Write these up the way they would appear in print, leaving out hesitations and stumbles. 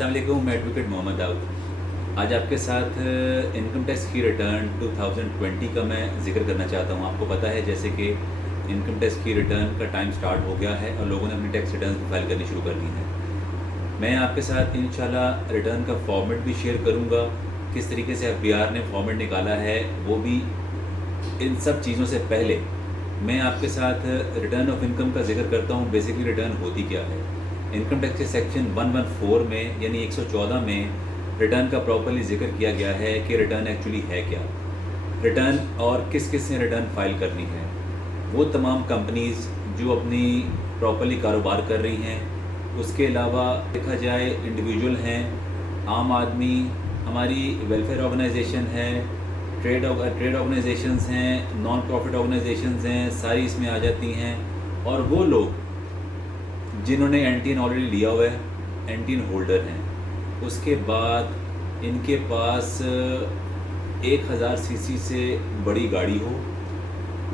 अस्सलाम वालेकुम, मैं एडवोकेट मोहम्मद दाऊद। आज आपके साथ इनकम टैक्स की रिटर्न 2020 का मैं ज़िक्र करना चाहता हूँ। आपको पता है जैसे कि इनकम टैक्स की रिटर्न का टाइम स्टार्ट हो गया है और लोगों ने अपनी टैक्स रिटर्न फाइल करनी शुरू कर दी है। मैं आपके साथ इंशाल्लाह रिटर्न का फॉर्मेट भी शेयर करूँगा, किस तरीके से एफबीआर ने फॉर्मेट निकाला है वो भी। इन सब चीज़ों से पहले मैं आपके साथ रिटर्न ऑफ इनकम का जिक्र करता हूँ। बेसिकली रिटर्न होती क्या है। इनकम टैक्स के सेक्शन 114 में यानी 114 में रिटर्न का प्रॉपर्ली जिक्र किया गया है कि रिटर्न एक्चुअली है क्या, रिटर्न और किस किस ने रिटर्न फाइल करनी है। वो तमाम कंपनीज़ जो अपनी प्रॉपर्ली कारोबार कर रही हैं, उसके अलावा देखा जाए इंडिविजुअल हैं, आम आदमी, हमारी वेलफेयर ऑर्गेनाइजेशन है, ट्रेड ऑर्गेनाइजेशंस हैं, नॉन प्रॉफिट ऑर्गेनाइजेशंस हैं, सारी इसमें आ जाती हैं। और वो लोग जिन्होंने एनटीएन ऑलरेडी लिया हुआ है, एनटीएन होल्डर हैं, उसके बाद इनके पास 1000 सीसी से बड़ी गाड़ी हो,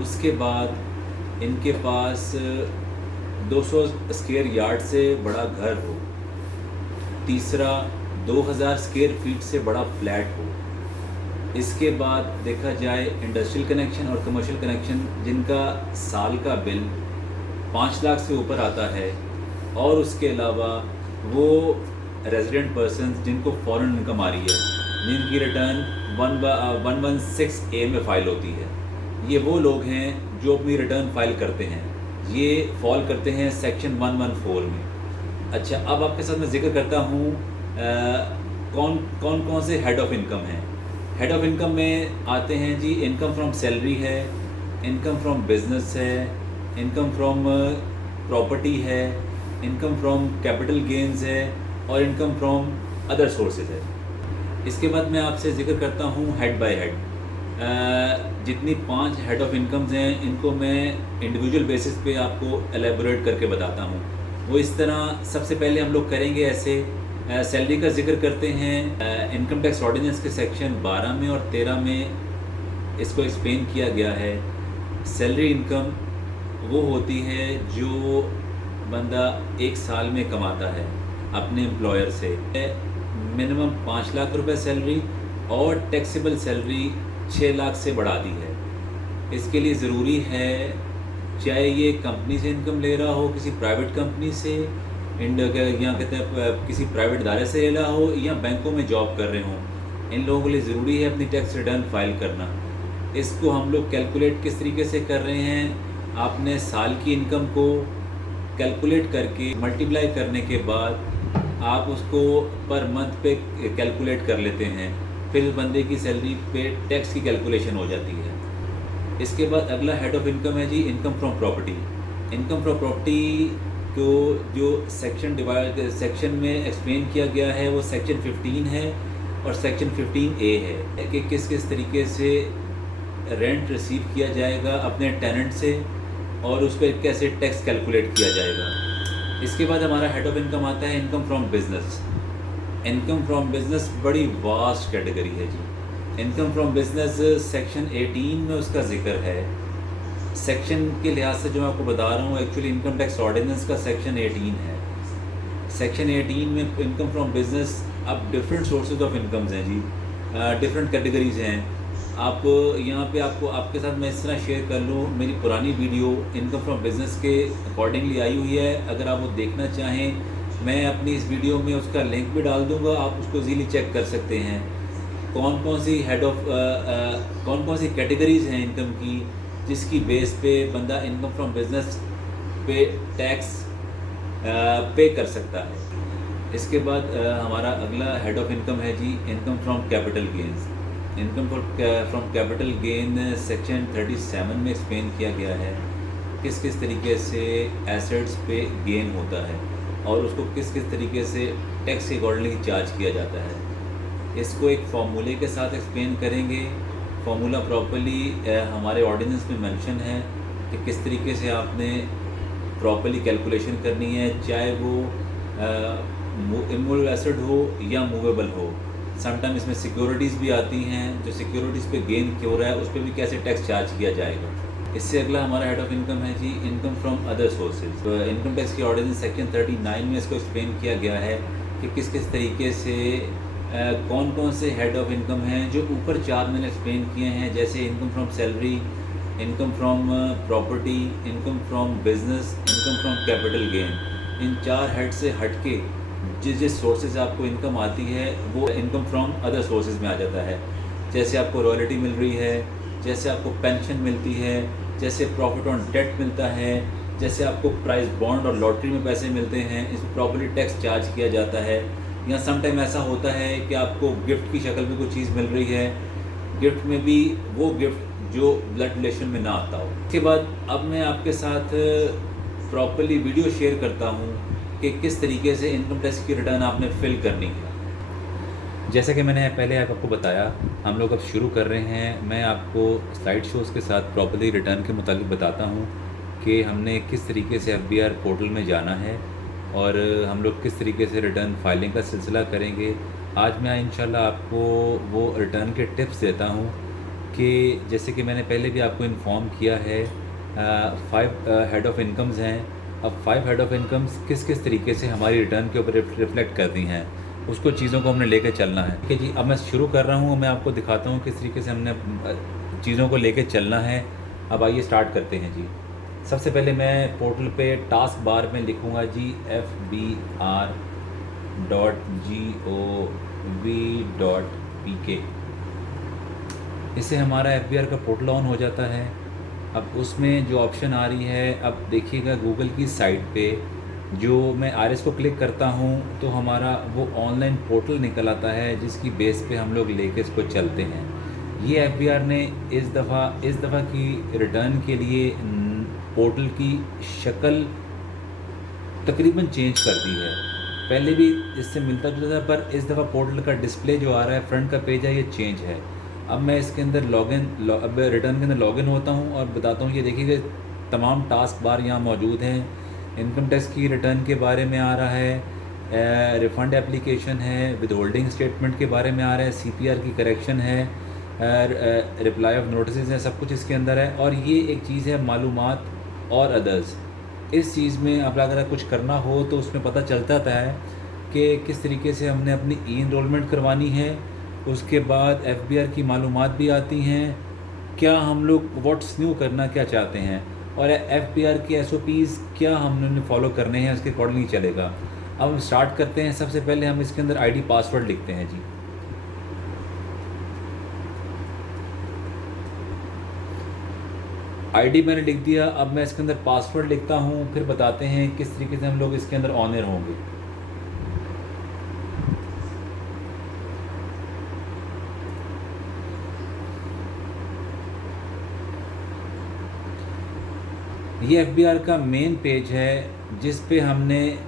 उसके बाद इनके पास 200 स्क्वायर यार्ड से बड़ा घर हो, तीसरा 2000 स्क्वायर फीट से बड़ा फ्लैट हो। इसके बाद देखा जाए इंडस्ट्रियल कनेक्शन और कमर्शियल कनेक्शन जिनका साल का बिल 5 लाख से ऊपर आता है, और उसके अलावा वो रेजिडेंट पर्सन्स जिनको फॉरेन इनकम आ रही है, जिनकी रिटर्न 116A में फ़ाइल होती है। ये वो लोग हैं जो अपनी रिटर्न फाइल करते हैं, ये फॉल करते हैं सेक्शन 114 में। अच्छा, अब आपके साथ मैं जिक्र करता हूँ कौन से हेड ऑफ इनकम हैं। हेड ऑफ इनकम में आते हैं जी, इनकम फ्रॉम सैलरी है, इनकम फ्रॉम बिजनेस है, इनकम फ्रॉम प्रॉपर्टी है, इनकम फ्रॉम कैपिटल गेन्स है, और इनकम फ्रॉम अदर सोर्सेज है। इसके बाद मैं आपसे जिक्र करता हूँ हेड बाय हेड। जितनी 5 हेड ऑफ इनकम्स हैं इनको मैं इंडिविजुअल बेसिस पे आपको एलेबोरेट करके बताता हूँ। वो इस तरह सबसे पहले हम लोग करेंगे ऐसे। सैलरी का जिक्र करते हैं। इनकम टैक्स ऑर्डिनेंस के सेक्शन 12 में और 13 में इसको एक्सप्लेन किया गया है। सैलरी इनकम वो होती है जो बंदा एक साल में कमाता है अपने एम्प्लॉयर से। मिनिमम 5 लाख रुपए सैलरी और टैक्सेबल सैलरी 6 लाख से बढ़ा दी है। इसके लिए ज़रूरी है चाहे ये कंपनी से इनकम ले रहा हो, किसी प्राइवेट कंपनी से, या कहते हैं किसी प्राइवेट इदारे से ले रहा हो, या बैंकों में जॉब कर रहे हों, इन लोगों के लिए ज़रूरी है अपनी टैक्स रिटर्न फाइल करना। इसको हम लोग कैलकुलेट किस तरीके से कर रहे हैं, आपने साल की इनकम को कैलकुलेट करके मल्टीप्लाई करने के बाद आप उसको पर मंथ पे कैलकुलेट कर लेते हैं, फिर उस बंदे की सैलरी पे टैक्स की कैलकुलेशन हो जाती है। इसके बाद अगला हेड ऑफ इनकम है जी, income from property. Income from property को जो सेक्शन में एक्सप्लेन किया गया है वो सेक्शन 15 है और सेक्शन 15A है कि किस किस तरीके से रेंट रिसीव किया जाएगा अपने टेनेंट से और उस पर कैसे टैक्स कैलकुलेट किया जाएगा। इसके बाद हमारा हेड ऑफ इनकम आता है income from business. Income from business बड़ी वास्ट कैटेगरी है जी। इनकम फ्रॉम बिजनेस सेक्शन 18 में उसका जिक्र है। सेक्शन के लिहाज से जो मैं आपको बता रहा हूँ, एक्चुअली इनकम टैक्स ऑर्डिनेंस का सेक्शन 18 है। सेक्शन 18 में इनकम फ्रॉम बिजनेस अब डिफरेंट सोर्सेज ऑफ इनकम्स हैं जी, डिफरेंट कैटेगरीज हैं। आप यहाँ पे आपके साथ मैं इस तरह शेयर कर लूँ, मेरी पुरानी वीडियो इनकम फ्रॉम बिजनेस के अकॉर्डिंगली आई हुई है। अगर आप वो देखना चाहें, मैं अपनी इस वीडियो में उसका लिंक भी डाल दूँगा, आप उसको ईजीली चेक कर सकते हैं। कौन कौन सी कैटेगरीज़ हैं इनकम की जिसकी बेस पे बंदा इनकम फ्रॉम बिजनेस पे टैक्स पे कर सकता है। इसके बाद हमारा अगला हेड ऑफ इनकम है जी, income from capital gains. Income from capital gain section 37 में एक्सप्लेन किया गया है किस किस तरीके से एसेट्स पे गेन होता है और उसको किस किस तरीके से टैक्स के अकॉर्डिंगली चार्ज किया जाता है। इसको एक फार्मूले के साथ एक्सप्लेन करेंगे। फार्मूला प्रॉपर्ली हमारे ऑर्डिनेंस में मेंशन है कि किस तरीके से आपने प्रॉपर्ली कैलकुलेशन करनी है, चाहे वो इमूवेबल एसेट हो या मूवेबल हो। समटाइम इसमें सिक्योरिटीज़ भी आती हैं, जो सिक्योरिटीज़ पे गेन हो रहा है उस पर भी कैसे टैक्स चार्ज किया जाएगा। इससे अगला हमारा हेड ऑफ इनकम है जी, इनकम फ्रॉम अदर सोर्सेज। तो इनकम टैक्स की ऑर्डिनेंस सेक्शन 39 में इसको एक्सप्लेन किया गया है कि किस किस तरीके से कौन कौन से हेड ऑफ इनकम हैं। जो ऊपर 4 मैंने एक्सप्लेन किए हैं, जैसे income from salary, income from property, income from business, income from capital gain, in 4 head से हट के जिस जिस सोर्सेज से आपको इनकम आती है वो इनकम फ्रॉम अदर सोर्सेज में आ जाता है। जैसे आपको रॉयल्टी मिल रही है, जैसे आपको पेंशन मिलती है, जैसे प्रॉफिट ऑन डेट मिलता है, जैसे आपको प्राइस बॉन्ड और लॉटरी में पैसे मिलते हैं, इसमें प्रॉपर्टी टैक्स चार्ज किया जाता है। या सम टाइम ऐसा होता है कि आपको गिफ्ट की शक्ल में कोई चीज़ मिल रही है, गिफ्ट में भी वो गिफ्ट जो ब्लड रिलेशन में ना आता हो। उसके बाद अब मैं आपके साथ प्रॉपरली वीडियो शेयर करता हूँ कि किस तरीके से इनकम टैक्स की रिटर्न आपने फिल करनी है। जैसा कि मैंने पहले आपको बताया, हम लोग अब शुरू कर रहे हैं। मैं आपको स्लाइड शोज़ के साथ प्रॉपर्ली रिटर्न के मुताबिक बताता हूँ कि हमने किस तरीके से एफबीआर पोर्टल में जाना है और हम लोग किस तरीके से रिटर्न फाइलिंग का सिलसिला करेंगे। आज मैं इंशाल्लाह आपको वो रिटर्न के टिप्स देता हूँ कि जैसे कि मैंने पहले भी आपको इन्फॉर्म किया है, 5 हेड ऑफ इनकम्स हैं। अब 5 हेड ऑफ इनकम्स किस किस तरीके से हमारी रिटर्न के ऊपर रिफ्लेक्ट करती हैं, उसको चीज़ों को हमने लेके चलना है। ठीक है जी, अब मैं शुरू कर रहा हूँ। मैं आपको दिखाता हूँ किस तरीके से हमने चीज़ों को लेके चलना है। अब आइए स्टार्ट करते हैं जी। सबसे पहले मैं पोर्टल पे टास्क बार में लिखूँगा जी fbr.gov.pk। इससे हमारा एफबीआर का पोर्टल ऑन हो जाता है। अब उसमें जो ऑप्शन आ रही है, अब देखिएगा गूगल की साइट पे जो मैं आरएस को क्लिक करता हूँ तो हमारा वो ऑनलाइन पोर्टल निकल आता है जिसकी बेस पे हम लोग लेके इसको चलते हैं। ये एफबीआर ने इस दफ़ा की रिटर्न के लिए पोर्टल की शक्ल तकरीबन चेंज कर दी है। पहले भी इससे मिलता जुलता था, पर इस दफ़ा पोर्टल का डिस्प्ले जो आ रहा है, फ्रंट का पेज है, ये चेंज है। अब मैं इसके अंदर अब रिटर्न के अंदर लॉगिन होता हूँ और बताता हूँ। ये देखिएगा तमाम टास्क बार यहाँ मौजूद हैं। इनकम टैक्स की रिटर्न के बारे में आ रहा है, रिफ़ंड एप्लीकेशन है, विद होल्डिंग स्टेटमेंट के बारे में आ रहा है, सीपीआर की करेक्शन है, रिप्लाई ऑफ नोटिस है, सब कुछ इसके अंदर है। और ये एक चीज़ है मालूमात और अदर्स। इस चीज़ में अब अगर कुछ करना हो तो उसमें पता चलता है कि किस तरीके से हमने अपनी ई इनरोलमेंट करवानी है। उसके बाद एफबीआर की मालूमात भी आती हैं, क्या हम लोग व्हाट्स न्यू करना क्या चाहते हैं, और एफबीआर की एसओपीज़ क्या हमने फॉलो करने हैं, उसके अकॉर्डिंगली चलेगा। अब हम स्टार्ट करते हैं। सबसे पहले हम इसके अंदर आईडी पासवर्ड लिखते हैं जी। आईडी मैंने लिख दिया। अब मैं इसके अंदर पासवर्ड लिखता हूँ, फिर बताते हैं किस तरीके से हम लोग इसके अंदर ऑनर होंगे। ये एफबीआर का मेन पेज है जिस पे हमने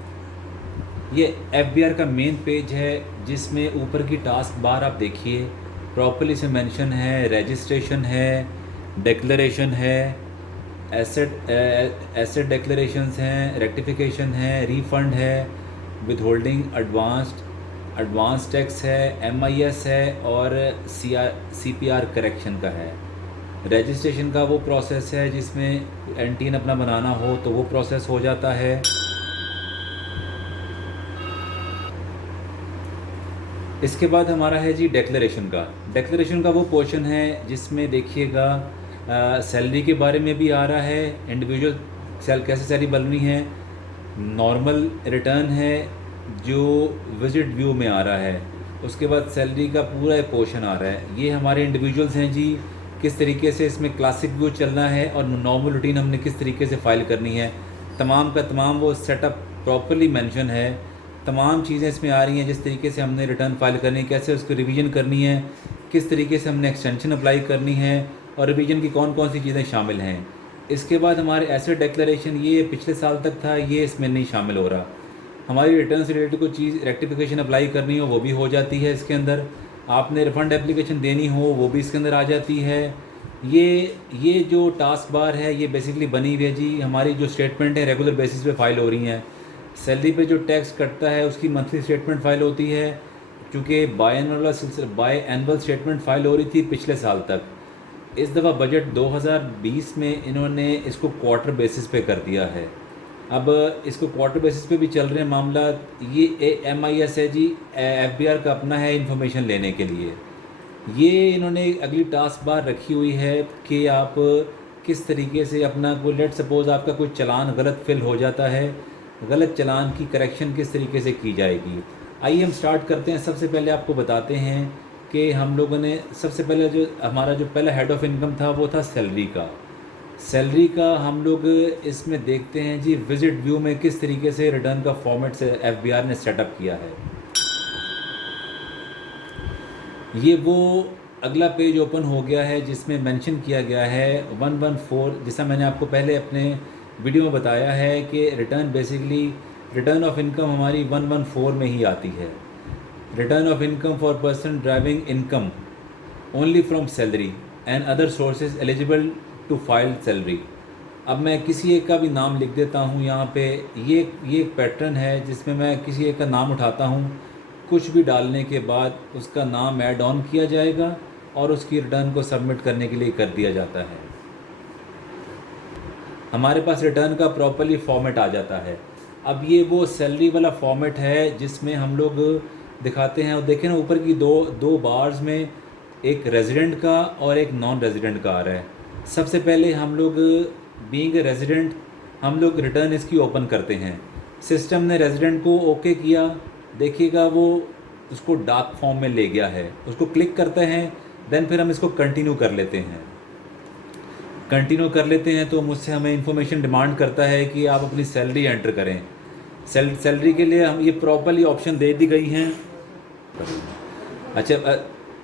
ये एफबीआर का मेन पेज है जिसमें ऊपर की टास्क बार आप देखिए, प्रॉपर्ली से मेंशन है, रजिस्ट्रेशन है, डिक्लेरेशन है, एसेट डिक्लेरेशंस हैं, रेक्टिफिकेशन है, रिफ़ंड है, विद होल्डिंग एडवांस टैक्स है, एमआईएस है और सीपीआर करेक्शन का है। रजिस्ट्रेशन का वो प्रोसेस है जिसमें एनटीएन अपना बनाना हो तो वो प्रोसेस हो जाता है। इसके बाद हमारा है जी डिक्लेरेशन का वो पोर्शन है जिसमें देखिएगा सैलरी के बारे में भी आ रहा है, इंडिविजुअल कैसे सैलरी बननी है, नॉर्मल रिटर्न है जो विजिट व्यू में आ रहा है, उसके बाद सैलरी का पूरा पोर्शन आ रहा है। ये हमारे इंडिविजुअल्स हैं जी, किस तरीके से इसमें क्लासिक व्यू चलना है और नॉर्मल रूटीन हमने किस तरीके से फ़ाइल करनी है, तमाम का तमाम वो सेटअप प्रॉपर्ली मेंशन है। तमाम चीज़ें इसमें आ रही हैं, जिस तरीके से हमने रिटर्न फाइल करनी है, कैसे उसको रिवीजन करनी है, किस तरीके से हमने एक्सटेंशन अप्लाई करनी है और रिवीजन की कौन कौन सी चीज़ें शामिल हैं। इसके बाद हमारे एसेट डिक्लेरेशन, ये पिछले साल तक था, ये इसमें नहीं शामिल हो रहा। हमारी रिटर्न से रिलेटेड कोई चीज़ रेक्टिफिकेशन अप्लाई करनी हो वो भी हो जाती है इसके अंदर। आपने रिफ़ंड एप्लीकेशन देनी हो वो भी इसके अंदर आ जाती है। ये जो टास्क बार है ये बेसिकली बनी हुई है जी, हमारी जो स्टेटमेंट है रेगुलर बेसिस पे फ़ाइल हो रही हैं। सैलरी पे जो टैक्स कटता है उसकी मंथली स्टेटमेंट फ़ाइल होती है, क्योंकि बाय एनुअल स्टेटमेंट फ़ाइल हो रही थी पिछले साल तक। इस दफ़ा बजट 2020 में इन्होंने इसको क्वार्टर बेसिस पे कर दिया है। अब इसको क्वार्टर बेसिस पे भी चल रहे हैं मामला। ये MIS है जी, FBR का अपना है इंफॉर्मेशन लेने के लिए। ये इन्होंने अगली टास्क बार रखी हुई है कि आप किस तरीके से अपना कोई, लेट सपोज़ आपका कोई चालान गलत फिल हो जाता है, गलत चालान की करेक्शन किस तरीके से की जाएगी। आइए हम स्टार्ट करते हैं। सबसे पहले आपको बताते हैं कि हम लोगों ने सबसे पहले जो हमारा जो पहला हेड ऑफ इनकम था वो था सैलरी का। सैलरी का हम लोग इसमें देखते हैं जी, विजिट व्यू में किस तरीके से रिटर्न का फॉर्मेट से FBR ने सेटअप किया है। ये वो अगला पेज ओपन हो गया है जिसमें मेंशन किया गया है 114, जैसा मैंने आपको पहले अपने वीडियो में बताया है कि return basically return of income हमारी 114 में ही आती है। Return of income for person driving income only from salary and other sources eligible to file salary. अब मैं किसी एक का भी नाम लिख देता हूँ यहाँ पे। ये एक पैटर्न है जिसमें मैं किसी एक का नाम उठाता हूँ, कुछ भी डालने के बाद उसका नाम ऐड ऑन किया जाएगा और उसकी रिटर्न को सबमिट करने के लिए कर दिया जाता है। हमारे पास रिटर्न का प्रॉपर्ली फॉर्मेट आ जाता है। अब ये वो सैलरी वाला फॉर्मेट है जिसमें हम लोग दिखाते हैं, और देखें ना ऊपर की दो बार्स में एक रेजिडेंट का और एक नॉन रेजिडेंट का आ रहा है। सबसे पहले हम लोग बीइंग ए रेजिडेंट हम लोग रिटर्न इसकी ओपन करते हैं। सिस्टम ने रेजिडेंट को ओके किया, देखिएगा वो उसको डार्क फॉर्म में ले गया है, उसको क्लिक करते हैं। देन फिर हम इसको कंटिन्यू कर लेते हैं। कंटिन्यू कर लेते हैं तो मुझसे हमें इंफॉर्मेशन डिमांड करता है कि आप अपनी सैलरी एंटर करें। सैलरी के लिए हम ये प्रॉपर्ली ऑप्शन दे दी गई हैं। अच्छा,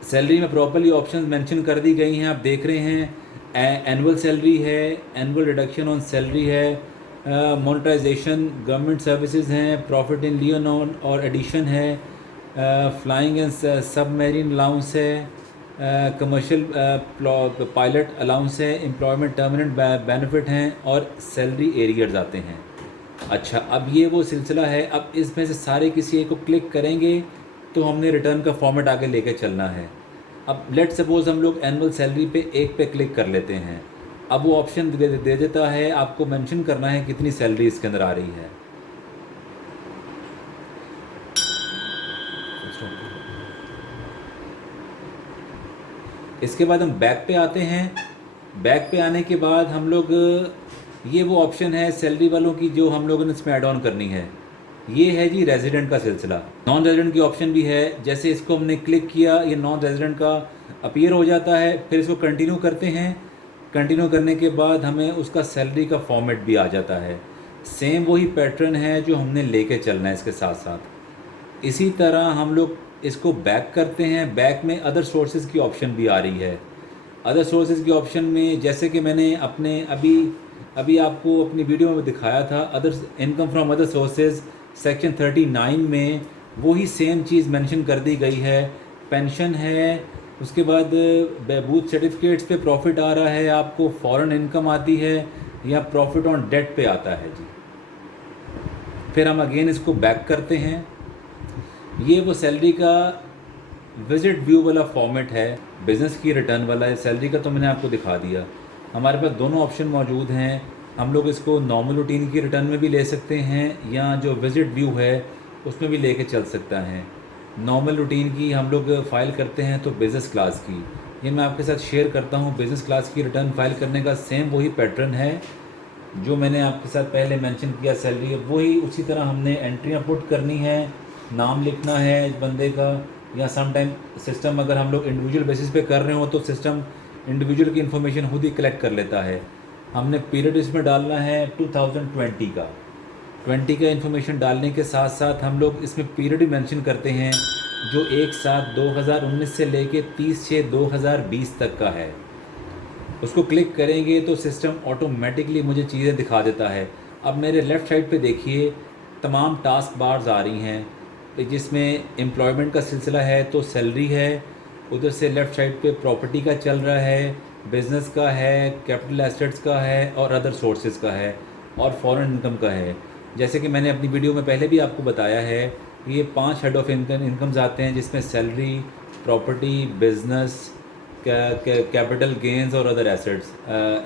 सैलरी में प्रॉपर्ली ऑप्शन मेंशन कर दी गई हैं, आप देख रहे हैं। एनुअल सैलरी है, एनुअल रिडक्शन ऑन सैलरी है, मोनेटाइजेशन गवर्नमेंट सर्विसेज हैं, प्रॉफिट इन लियन और एडिशन है, फ्लाइंग एंड सबमरीन अलाउंस है, कमर्शियल पायलट अलाउंस है, एम्प्लॉयमेंट टर्मिनेंट बेनिफिट हैं और सैलरी एरियर्स आते हैं। अच्छा, अब ये वो सिलसिला है। अब इसमें से सारे किसी एक को क्लिक करेंगे तो हमने रिटर्न का फॉर्मेट आगे लेके चलना है। अब लेट सपोज़ हम लोग एनुअल सैलरी पे एक पे क्लिक कर लेते हैं। अब वो ऑप्शन दे देता है, आपको मेंशन करना है कितनी सैलरी इसके अंदर आ रही है। इसके बाद हम बैक पे आते हैं। बैक पे आने के बाद हम लोग ये वो ऑप्शन है सैलरी वालों की जो हम लोगों ने इसमें ऐड ऑन करनी है। ये है जी रेजिडेंट का सिलसिला। नॉन रेजिडेंट की ऑप्शन भी है। जैसे इसको हमने क्लिक किया, ये नॉन रेजिडेंट का अपीयर हो जाता है। फिर इसको कंटिन्यू करते हैं। कंटिन्यू करने के बाद हमें उसका सैलरी का फॉर्मेट भी आ जाता है। सेम वही पैटर्न है जो हमने लेके चलना है इसके साथ साथ। इसी तरह हम लोग इसको बैक करते हैं। बैक में अदर सोर्सेज की ऑप्शन भी आ रही है। अदर सोर्सेज की ऑप्शन में जैसे कि मैंने अपने अभी आपको अपनी वीडियो में दिखाया था, other income from other sources section 39 में वही सेम चीज़ मेंशन कर दी गई है। पेंशन है, उसके बाद बूथ सर्टिफिकेट्स पे प्रॉफिट आ रहा है, आपको फॉरेन इनकम आती है या प्रॉफिट ऑन डेट पे आता है जी। फिर हम अगेन इसको बैक करते हैं। ये वो सैलरी का विजिट व्यू वाला फॉर्मेट है, बिज़नेस की रिटर्न वाला है। सैलरी का तो मैंने आपको दिखा दिया। हमारे पास दोनों ऑप्शन मौजूद हैं। हम लोग इसको नॉर्मल रूटीन की रिटर्न में भी ले सकते हैं या जो विजिट व्यू है उसमें भी लेके चल सकता है। नॉर्मल रूटीन की हम लोग फ़ाइल करते हैं तो बिज़नेस क्लास की, ये मैं आपके साथ शेयर करता हूँ। बिज़नेस क्लास की रिटर्न फाइल करने का सेम वही पैटर्न है जो मैंने आपके साथ पहले मेंशन किया। सैलरी है वही, उसी तरह हमने एंट्रियाँ पुट करनी है, नाम लिखना है बंदे का, या सम टाइम सिस्टम अगर हम लोग इंडिविजुअल बेसिस पे कर रहे हो तो सिस्टम इंडिविजुअल की इन्फॉर्मेशन खुद ही कलेक्ट कर लेता है। हमने पीरियड इसमें डालना है 2020 का। 20 का इन्फॉर्मेशन डालने के साथ साथ हम लोग इसमें पीरियड भी मेंशन करते हैं जो 1/7/2019 से लेके 30/6/2020 तक का है। उसको क्लिक करेंगे तो सिस्टम ऑटोमेटिकली मुझे चीज़ें दिखा देता है। अब मेरे लेफ़्ट साइड पे देखिए तमाम टास्क बार्स आ रही हैं जिसमें एम्प्लॉयमेंट का सिलसिला है तो सैलरी है, उधर से लेफ़्ट साइड पे प्रॉपर्टी का चल रहा है, बिज़नेस का है, कैपिटल एसेट्स का है और अदर सोर्सेज का है और फॉरेन इनकम का है। जैसे कि मैंने अपनी वीडियो में पहले भी आपको बताया है, ये 5 हेड ऑफ इनकम्स आते हैं जिसमें salary, property, business, capital gains और other assets,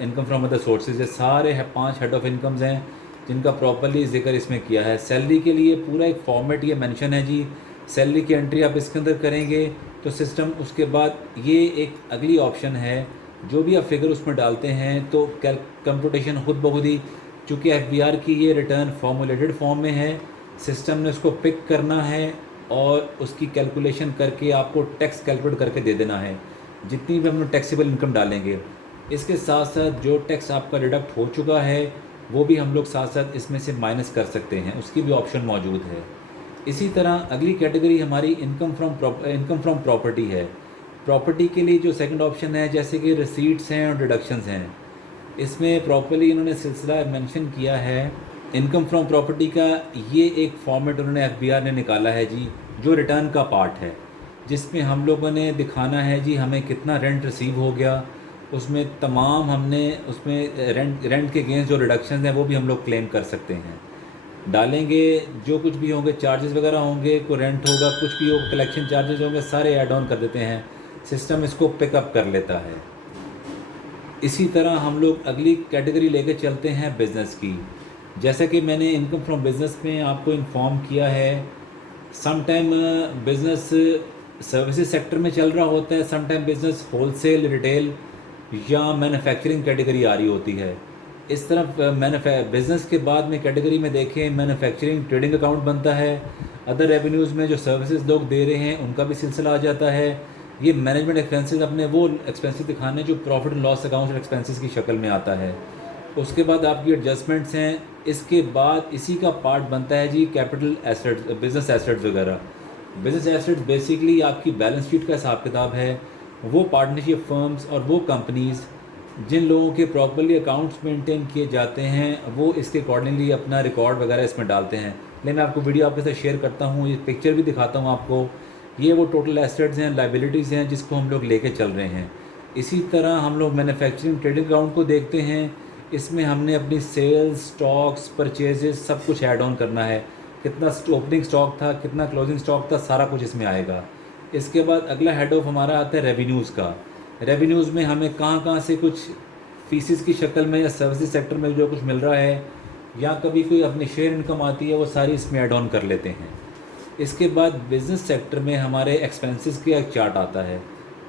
income from other sources, ये सारे 5 हेड ऑफ इनकम्स हैं। जिनका प्रॉपरली जिक्र इसमें किया है। सैलरी के लिए पूरा एक फॉर्मेट ये मेंशन है जी। सैलरी की एंट्री आप इसके अंदर करेंगे तो सिस्टम उसके बाद ये एक अगली ऑप्शन है, जो भी आप फिगर उसमें डालते हैं तो कंप्यूटेशन खुद ब खुद ही, चूँकि एफबीआर की ये रिटर्न फॉर्मुलेटेड फॉर्म में है, सिस्टम ने उसको पिक करना है और उसकी कैलकुलेशन करके आपको टैक्स कैलकुलेट करके दे देना है, जितनी भी हम लोग टैक्सेबल इनकम डालेंगे। इसके साथ साथ जो टैक्स आपका डिडक्ट हो चुका है वो भी हम लोग साथ साथ इसमें से माइनस कर सकते हैं, उसकी भी ऑप्शन मौजूद है। इसी तरह अगली कैटेगरी हमारी इनकम फ्रॉम प्रॉपर्टी है। प्रॉपर्टी के लिए जो सेकंड ऑप्शन है, जैसे कि रिसीट्स हैं और डिडक्शंस हैं, इसमें प्रॉपर्ली इन्होंने सिलसिला मेंशन किया है। इनकम फ्रॉम प्रॉपर्टी का ये एक फॉर्मेट उन्होंने एफबीआर ने निकाला है जी, जो रिटर्न का पार्ट है, जिसमें हम लोगों ने दिखाना है जी हमें कितना रेंट रिसीव हो गया, उसमें तमाम हमने उसमें रेंट के अगेंस्ट जो रिडक्शन हैं वो भी हम लोग क्लेम कर सकते हैं। डालेंगे जो कुछ भी होंगे, चार्जेस वगैरह होंगे, कोई रेंट होगा, कुछ भी हो, कलेक्शन चार्जेस होंगे, सारे ऐड ऑन कर देते हैं, सिस्टम इसको पिकअप कर लेता है। इसी तरह हम लोग अगली कैटेगरी लेके चलते हैं बिज़नेस की। जैसा कि मैंने इनकम फ्रॉम बिज़नेस में आपको इन्फॉर्म किया है, some time business services sector में चल रहा होता है, some time business wholesale, retail या मैन्युफैक्चरिंग कैटेगरी आ रही होती है। इस तरफ बिज़नेस के बाद में कैटेगरी में देखें, मैन्युफैक्चरिंग ट्रेडिंग अकाउंट बनता है, अदर रेवेन्यूज़ में जो सर्विसेज लोग दे रहे हैं उनका भी सिलसिला आ जाता है। ये मैनेजमेंट एक्सपेंसेस अपने वो एक्सपेंसेस दिखाने जो प्रॉफिट एंड लॉस अकाउंट और एक्सपेंसेस की शक्ल में आता है। उसके बाद आपकी एडजस्टमेंट्स हैं। इसके बाद इसी का पार्ट बनता है G capital assets, business assets वगैरह। बिज़नेस एसेट्स बेसिकली आपकी बैलेंस शीट का हिसाब किताब है। वो पार्टनरशिप फर्म्स और वो कंपनीज़ जिन लोगों के प्रॉपरली अकाउंट्स मेंटेन किए जाते हैं वो इसके अकॉर्डिंगली अपना रिकॉर्ड वगैरह इसमें डालते हैं। लेकिन मैं आपको वीडियो आपके साथ शेयर करता हूँ, ये पिक्चर भी दिखाता हूँ आपको। ये वो टोटल एसेट्स हैं, लाइबिलिटीज़ हैं जिसको हम लोग लेके चल रहे हैं। इसी तरह हम लोग मैन्युफैक्चरिंग ट्रेडिंग अकाउंट को देखते हैं। इसमें हमने अपनी सेल्स, स्टॉक्स, परचेजेस सब कुछ ऐड ऑन करना है, कितना ओपनिंग स्टॉक था, कितना क्लोजिंग स्टॉक था, सारा कुछ इसमें आएगा। इसके बाद अगला हेड ऑफ हमारा आता है रेवेन्यूज़ का। रेवेन्यूज़ में हमें कहाँ से कुछ फीसिस की शक्ल में या सर्विसेज सेक्टर में जो कुछ मिल रहा है या कभी कोई अपनी शेयर इनकम आती है वो सारी इसमें ऐड ऑन कर लेते हैं। इसके बाद बिज़नेस सेक्टर में हमारे एक्सपेंसेस का एक चार्ट आता है।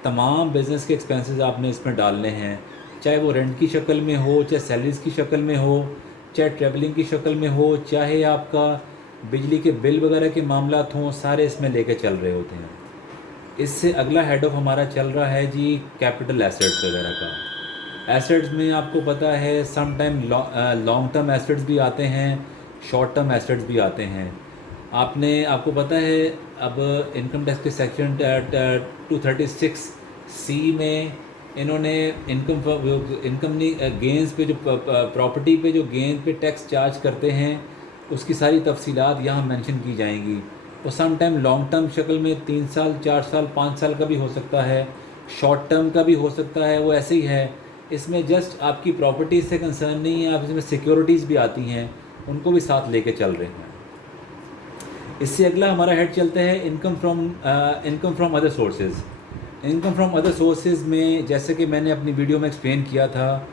तमाम बिज़नेस के एक्सपेंसेस आपने इसमें डालने हैं, चाहे वो रेंट की शक्ल में हो, चाहे सैलरीज़ की शक्ल में हो, चाहे ट्रैवलिंग की शक्ल में हो, चाहे आपका बिजली के बिल वगैरह के मामलात हों, सारे इसमें लेके चल रहे होते हैं। इससे अगला हेड ऑफ हमारा चल रहा है जी कैपिटल एसेट्स वगैरह का। एसेट्स में आपको पता है some time long term assets भी आते हैं, शॉर्ट टर्म एसेट्स भी आते हैं। आपको पता है अब इनकम टैक्स के सेक्शन 236C में इन्होंने इनकम गेंस पे जो प्रॉपर्टी पे जो गेंस पे टैक्स चार्ज करते हैं उसकी सारी तफसीलात यहाँ मेंशन की जाएंगी। वो सम टाइम लॉन्ग टर्म शक्ल में 3 साल, 4 साल, 5 साल का भी हो सकता है, शॉर्ट टर्म का भी हो सकता है, वो ऐसे ही है। इसमें जस्ट आपकी प्रॉपर्टी से कंसर्न नहीं है, आप इसमें सिक्योरिटीज़ भी आती हैं, उनको भी साथ लेके चल रहे हैं। इससे अगला हमारा हेड चलता है income from other sources. Income from other sources में जैसे कि मैंने अपनी वीडियो में एक्सप्लेन किया था,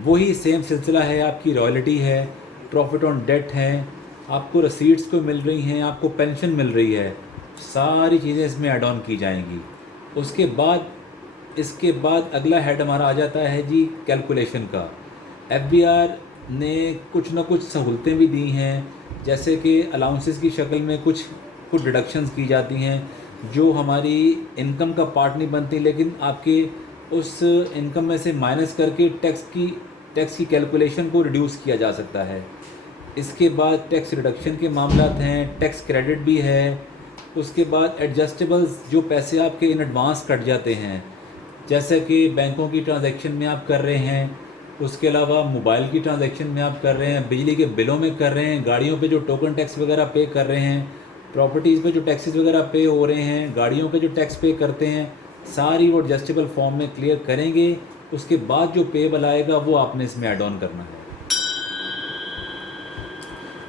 वही सेम सिलसिला है। आपकी रॉयल्टी है, प्रॉफिट ऑन डेट है, आपको रसीट्स को मिल रही हैं, आपको पेंशन मिल रही है, सारी चीज़ें इसमें ऐड ऑन की जाएंगी। इसके बाद अगला हेड हमारा आ जाता है जी कैलकुलेशन का। एफबीआर ने कुछ ना कुछ सहूलतें भी दी हैं, जैसे कि अलाउंसेस की शक्ल में कुछ डिडक्शंस की जाती हैं जो हमारी इनकम का पार्ट नहीं बनती, लेकिन आपके उस इनकम में से माइनस करके टैक्स की कैलकुलेशन को रिड्यूस किया जा सकता है। इसके बाद टैक्स रिडक्शन के मामलात हैं, टैक्स क्रेडिट भी है। उसके बाद एडजस्टेबल्स, जो पैसे आपके इन एडवांस कट जाते हैं, जैसे कि बैंकों की ट्रांजैक्शन में आप कर रहे हैं, उसके अलावा मोबाइल की ट्रांजैक्शन में आप कर रहे हैं, बिजली के बिलों में कर रहे हैं, गाड़ियों पे जो टोकन टैक्स वगैरह पे कर रहे हैं, प्रॉपर्टीज़ पे जो टैक्सेस वगैरह पे हो रहे हैं, गाड़ियों पे जो टैक्स पे करते हैं, सारी वो एडजस्टेबल फॉर्म में क्लियर करेंगे। उसके बाद जो पेबल आएगा वो आपने इसमें ऐड ऑन करना है।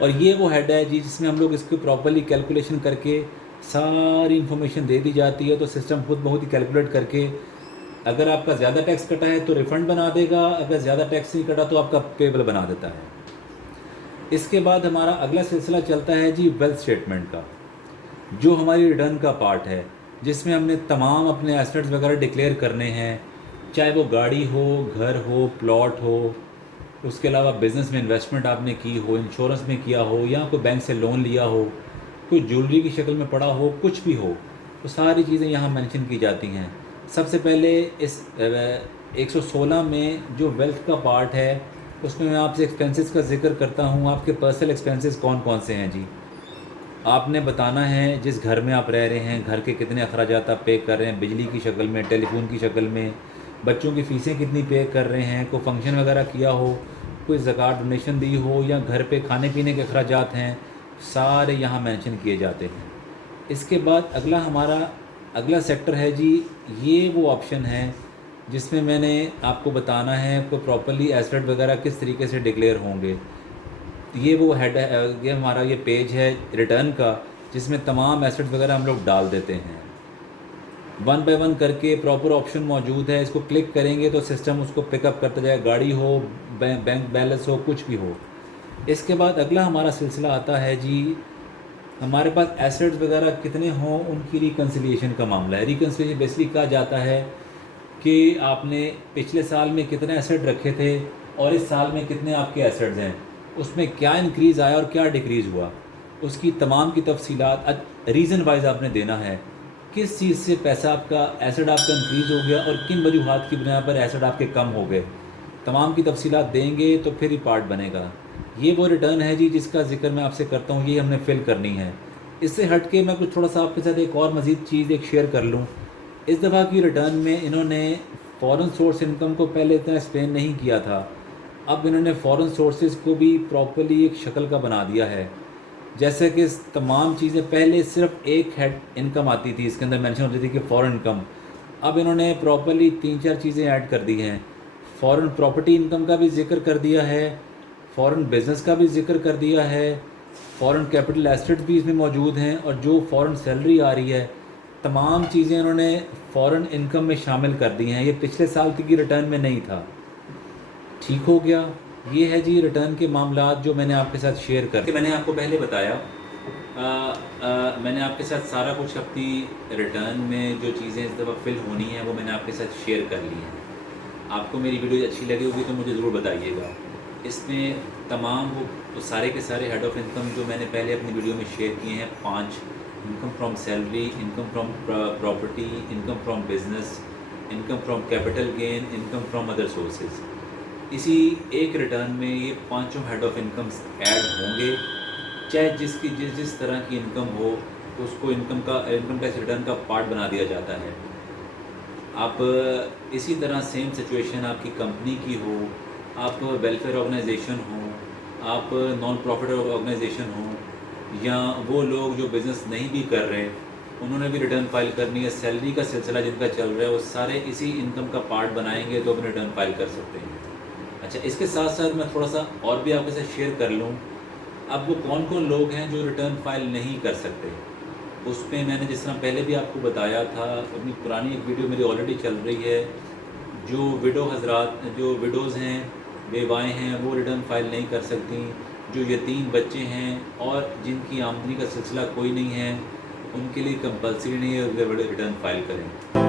और ये वो हेड है जी जिसमें हम लोग इसको प्रॉपरली कैलकुलेशन करके सारी इन्फॉर्मेशन दे दी जाती है, तो सिस्टम खुद बहुत ही कैलकुलेट करके अगर आपका ज़्यादा टैक्स कटा है तो रिफ़ंड बना देगा, अगर ज़्यादा टैक्स नहीं कटा तो आपका पेबल बना देता है। इसके बाद हमारा अगला सिलसिला चलता है जी वेल्थ स्टेटमेंट का, जो हमारी रिटर्न का पार्ट है, जिसमें हमने तमाम अपने एसेट्स वगैरह डिक्लेयर करने हैं, चाहे वो गाड़ी हो, घर हो, प्लॉट हो, उसके अलावा बिज़नेस में इन्वेस्टमेंट आपने की हो, इंश्योरेंस में किया हो, या कोई बैंक से लोन लिया हो, कोई ज्वेलरी की शक्ल में पड़ा हो, कुछ भी हो, तो सारी चीज़ें यहाँ मेंशन की जाती हैं। सबसे पहले इस 116 में जो वेल्थ का पार्ट है, उसमें मैं आपसे एक्सपेंसेस का जिक्र करता हूँ। आपके पर्सनल एक्सपेंसेस कौन कौन से हैं जी? आपने बताना है जिस घर में आप रह रहे हैं, घर के कितने अखराजात आप पे कर रहे हैं, बिजली की शक्ल में, टेलीफोन की शक्ल में, बच्चों की फ़ीसें कितनी पे कर रहे हैं, कोई फंक्शन वगैरह किया हो, कोई ज़कात डोनेशन दी हो, या घर पे खाने पीने के अखराजात हैं, सारे यहाँ मेंशन किए जाते हैं। इसके बाद अगला सेक्टर है जी, ये वो ऑप्शन है जिसमें मैंने आपको बताना है आपको प्रॉपर्ली एसेट वगैरह किस तरीके से डिक्लेयर होंगे। ये वो हेड है, ये हमारा ये पेज है रिटर्न का, जिसमें तमाम एसेट्स वगैरह हम लोग डाल देते हैं। वन बाय वन करके प्रॉपर ऑप्शन मौजूद है, इसको क्लिक करेंगे तो सिस्टम उसको पिकअप करता जाएगा, गाड़ी हो, बैंक बैलेंस हो, कुछ भी हो। इसके बाद अगला हमारा सिलसिला आता है जी, हमारे पास एसेट्स वगैरह कितने हों उनकी रिकन्सिलिएशन का मामला है। रिकन्सिलिएशन बेसिकली कहा जाता है कि आपने पिछले साल में कितने एसेट रखे थे और इस साल में कितने आपके एसेट्स हैं, उसमें क्या इंक्रीज़ आया और क्या डिक्रीज़ हुआ, उसकी तमाम की तफसीलात रीज़न वाइज आपने देना है। किस चीज़ से पैसा आपका एसेट आपका इंक्रीज़ हो गया और किन वजूहात की बिना पर एसेट आपके कम हो गए, तमाम की तफसीलात देंगे तो फिर ही पार्ट बनेगा। ये वो रिटर्न है जी जिसका जिक्र मैं आपसे करता हूँ, ये हमने फिल करनी है। इससे हट के मैं कुछ थोड़ा सा आपके साथ एक और मज़ीद चीज़ एक शेयर कर लूँ। इस दफ़ा की रिटर्न में इन्होंने फ़ॉरेन सोर्स इनकम को पहले इतना एक्सप्लेन नहीं किया था, अब इन्होंने फ़ॉरेन सोर्सेज को भी प्रॉपर्ली एक शक्ल का बना दिया है। जैसे कि तमाम चीज़ें पहले सिर्फ एक हेड इनकम आती थी, इसके अंदर मेंशन होती थी कि फ़ॉरेन इनकम, अब इन्होंने प्रॉपर्ली 3-4 चीज़ें ऐड कर दी हैं। फ़ॉरेन प्रॉपर्टी इनकम का भी जिक्र कर दिया है, फ़ॉरेन बिज़नेस का भी जिक्र कर दिया है, फ़ॉरेन कैपिटल एसेट्स भी इसमें मौजूद हैं, और जो फ़ॉरेन सैलरी आ रही है, तमाम चीज़ें उन्होंने फ़ॉरेन इनकम में शामिल कर दी हैं। ये पिछले साल की रिटर्न में नहीं था। ठीक हो गया। ये है जी रिटर्न के मामलात जो मैंने आपके साथ शेयर कर, मैंने आपको पहले बताया। मैंने आपके साथ सारा कुछ अपनी रिटर्न में जो चीज़ें इस दफ़ा फिल होनी है वो मैंने आपके साथ शेयर कर ली हैं। आपको मेरी वीडियो अच्छी लगी होगी तो मुझे ज़रूर बताइएगा। इसमें तमाम वो सारे के सारे हेड ऑफ़ इनकम जो मैंने पहले अपनी वीडियो में शेयर किए हैं, 5, income from salary, income from property, income from business, income from capital gain, income from other sources, इसी एक रिटर्न में ये पांचों हेड ऑफ़ इनकम्स ऐड होंगे। चाहे जिस तरह की इनकम हो, उसको इनकम टैक्स रिटर्न का पार्ट बना दिया जाता है। आप इसी तरह सेम सिचुएशन आपकी कंपनी की हो, आप वेलफेयर ऑर्गेनाइजेशन हो, आप नॉन प्रॉफिट ऑर्गेनाइजेशन हो, या वो लोग जो बिज़नेस नहीं भी कर रहे, उन्होंने भी रिटर्न फाइल करनी है। सैलरी का सिलसिला जिनका चल रहा है वो सारे इसी इनकम का पार्ट बनाएंगे तो अपने रिटर्न फाइल कर सकते हैं। अच्छा, इसके साथ साथ मैं थोड़ा सा और भी आपके साथ शेयर कर लूँ। अब वो कौन कौन लोग हैं जो रिटर्न फाइल नहीं कर सकते, उसमें मैंने जिस तरह पहले भी आपको बताया था, अपनी पुरानी एक वीडियो मेरी ऑलरेडी चल रही है। जो विडोज़ हैं, बेवाएँ हैं, वो रिटर्न फाइल नहीं कर सकती। जो यतीम बच्चे हैं और जिनकी आमदनी का सिलसिला कोई नहीं है, उनके लिए कंपल्सरी नहीं है रिटर्न फाइल करें।